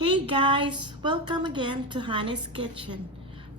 Hey guys, welcome again to Hannah's Kitchen.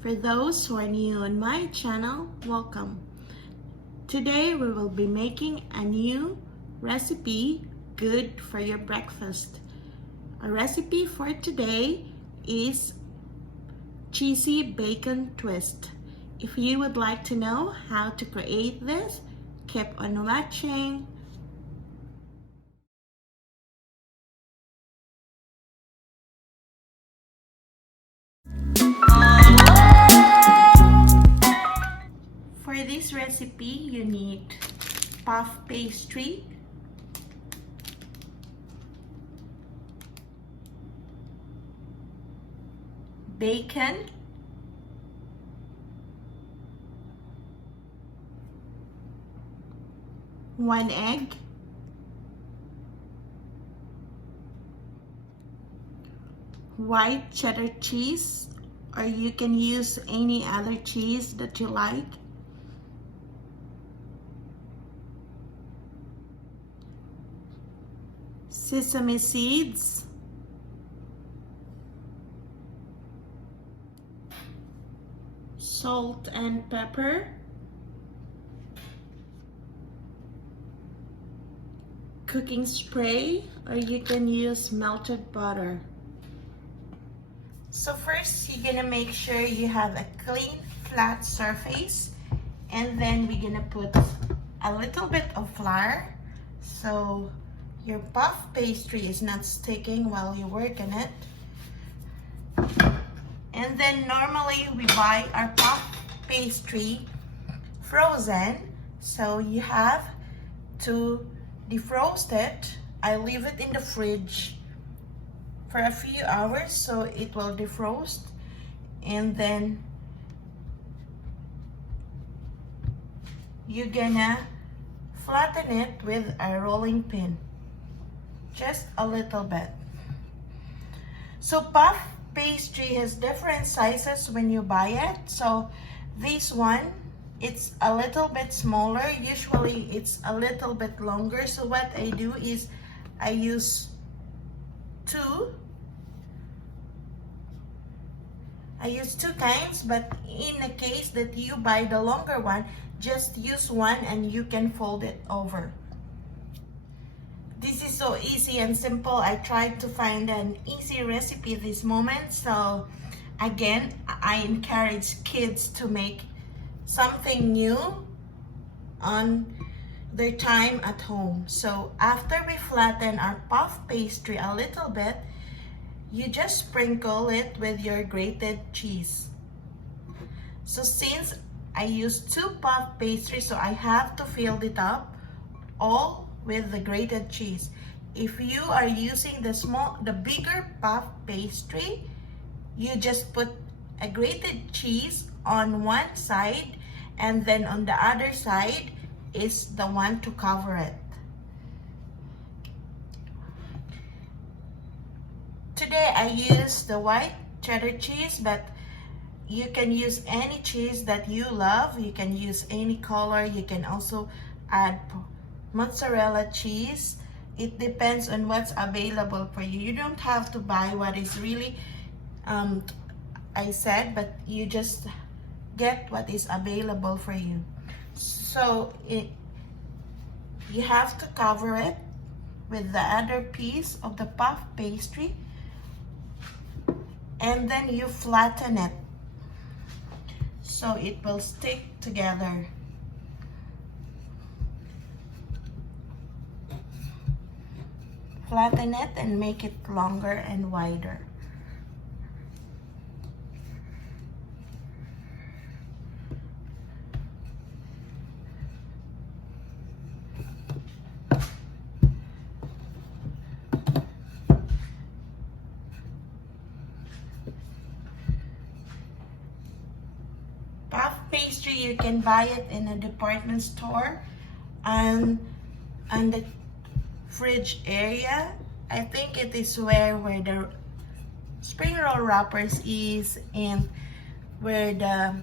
For those who are new on my channel, welcome. Today we will be making a new recipe good for your breakfast. Our recipe for today is cheesy bacon twist. If you would like to know how to create this, keep on watching. For this recipe, you need puff pastry, bacon, one egg, white cheddar cheese, or you can use any other cheese that you like, sesame seeds, salt and pepper, cooking spray, or you can use melted butter. So first, you're gonna make sure you have a clean, flat surface, and then we're gonna put a little bit of flour so your puff pastry is not sticking while you work on it. And then normally we buy our puff pastry frozen, so you have to defrost it. I leave it in the fridge for a few hours so it will defrost, and then you're gonna flatten it with a rolling pin, just a little bit. So puff pastry has different sizes when you buy it. So this one, it's a little bit smaller. Usually it's a little bit longer. So what I do is I use two kinds, but in the case that you buy the longer one, just use one and you can fold it over. This is so easy and simple. I tried to find an easy recipe this moment. So again, I encourage kids to make something new on their time at home. So after we flatten our puff pastry a little bit, you just sprinkle it with your grated cheese. So since I used two puff pastry, so I have to fill it up all with the grated cheese. If you are using the bigger puff pastry, you just put a grated cheese on one side, and then on the other side is the one to cover it. Today I use the white cheddar cheese, but you can use any cheese that you love. You can use any color. You can also add mozzarella cheese. It depends on what's available for you. You don't have to buy what is really I said, but you just get what is available for you. So you have to cover it with the other piece of the puff pastry, and then you flatten it so it will stick together. Flatten it and make it longer and wider. Puff pastry, you can buy it in a department store and the fridge area. I think it is where the spring roll wrappers is, and where the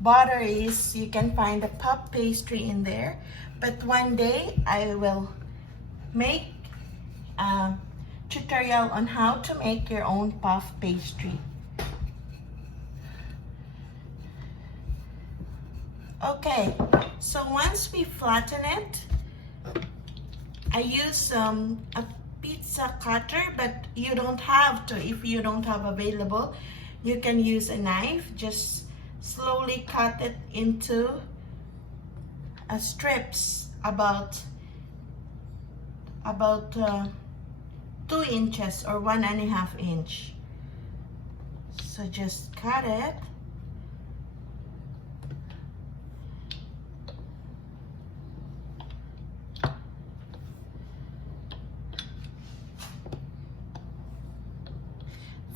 butter is. You can find the puff pastry in there. But one day I will make tutorial on how to make your own puff pastry. Okay, so once we flatten it, I use a pizza cutter, but you don't have to. If you don't have available, you can use a knife. Just slowly cut it into strips about 2 inches or 1.5 inch. So just cut it.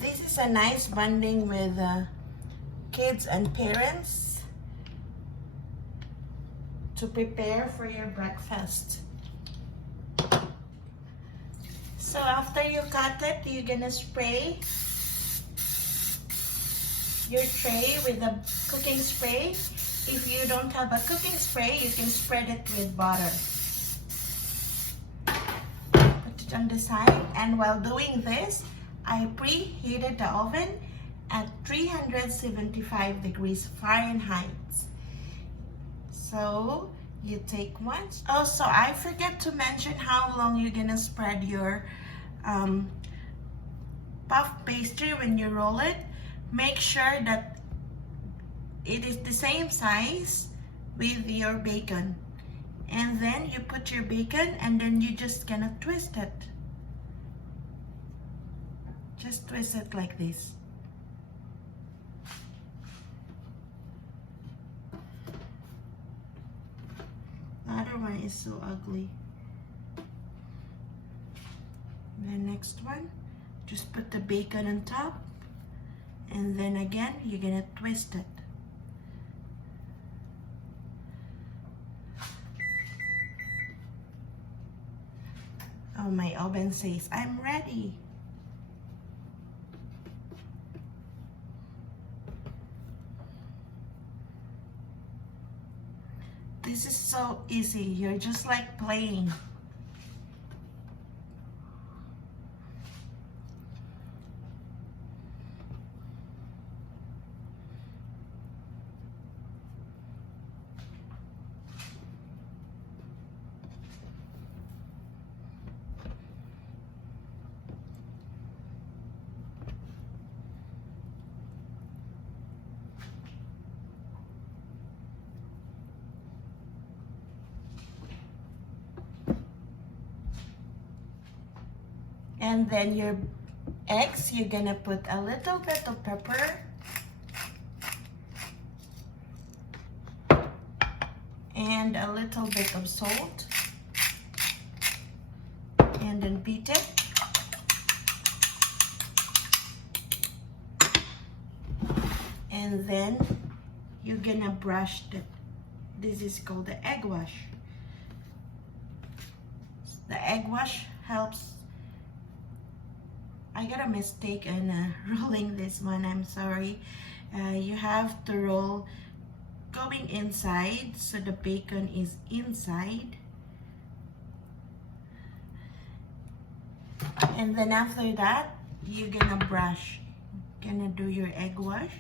This is a nice bonding with kids and parents to prepare for your breakfast. So after you cut it, you're gonna spray your tray with a cooking spray. If you don't have a cooking spray, you can spread it with butter. Put it on the side, and while doing this, I preheated the oven at 375 degrees Fahrenheit. So you take one. Also, I forget to mention how long you're gonna spread your puff pastry when you roll it. Make sure that it is the same size with your bacon. And then you put your bacon, and then you just gonna twist it. Just twist it like this. The other one is so ugly. The next one, just put the bacon on top, and then again you're gonna twist it. Oh, my oven says I'm ready. This is so easy. You're just like playing. And then your eggs, you're gonna put a little bit of pepper and a little bit of salt, and then beat it. And then you're gonna brush it. This is called the egg wash. The egg wash helps. I got a mistake in rolling this one, I'm sorry. You have to roll going inside, so the bacon is inside. And then after that, you're gonna brush. Gonna do your egg wash.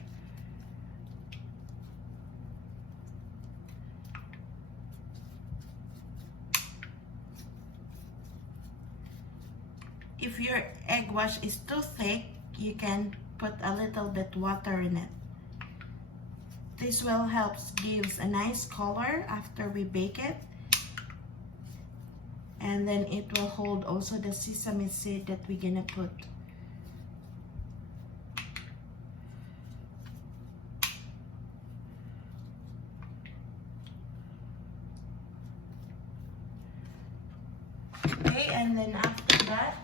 If your egg wash is too thick, you can put a little bit water in it. This will help gives a nice color after we bake it. And then it will hold also the sesame seed that we're gonna put. Okay, and then after that,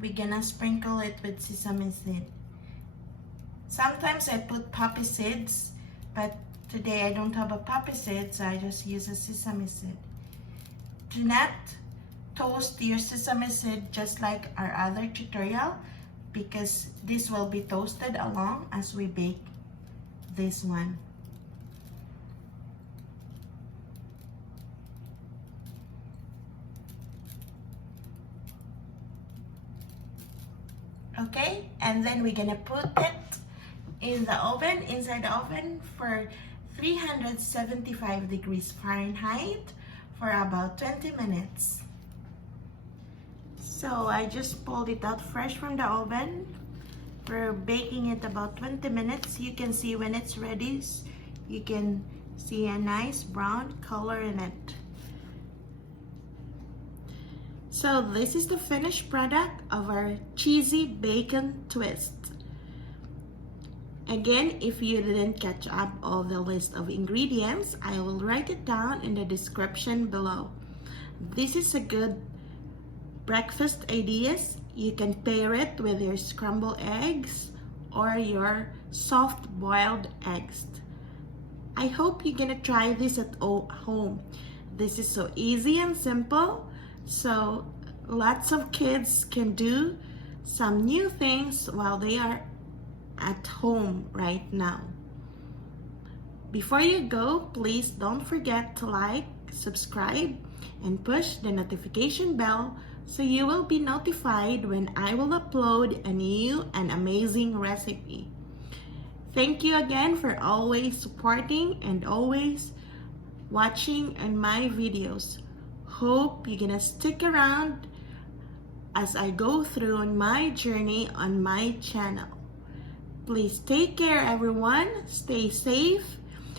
we're gonna sprinkle it with sesame seed. Sometimes I put poppy seeds, but today I don't have a poppy seed, so I just use a sesame seed. Do not toast your sesame seed just like our other tutorial, because this will be toasted along as we bake this one. Okay, and then we're gonna put it in the oven, inside the oven for 375 degrees Fahrenheit for about 20 minutes. So I just pulled it out fresh from the oven. We're baking it about 20 minutes. You can see when it's ready, you can see a nice brown color in it. So this is the finished product of our cheesy bacon twist. Again, if you didn't catch up all the list of ingredients, I will write it down in the description below. This is a good breakfast ideas. You can pair it with your scrambled eggs or your soft boiled eggs. I hope you're gonna try this at home. This is so easy and simple, so lots of kids can do some new things while they are at home right now. Before you go, please don't forget to like, subscribe, and push the notification bell so you will be notified when I will upload a new and amazing recipe. Thank you again for always supporting and always watching on my videos. Hope you're gonna stick around as I go through on my journey on my channel. Please take care, everyone. Stay safe.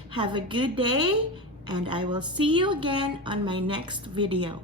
Have a good day, and I will see you again on my next video.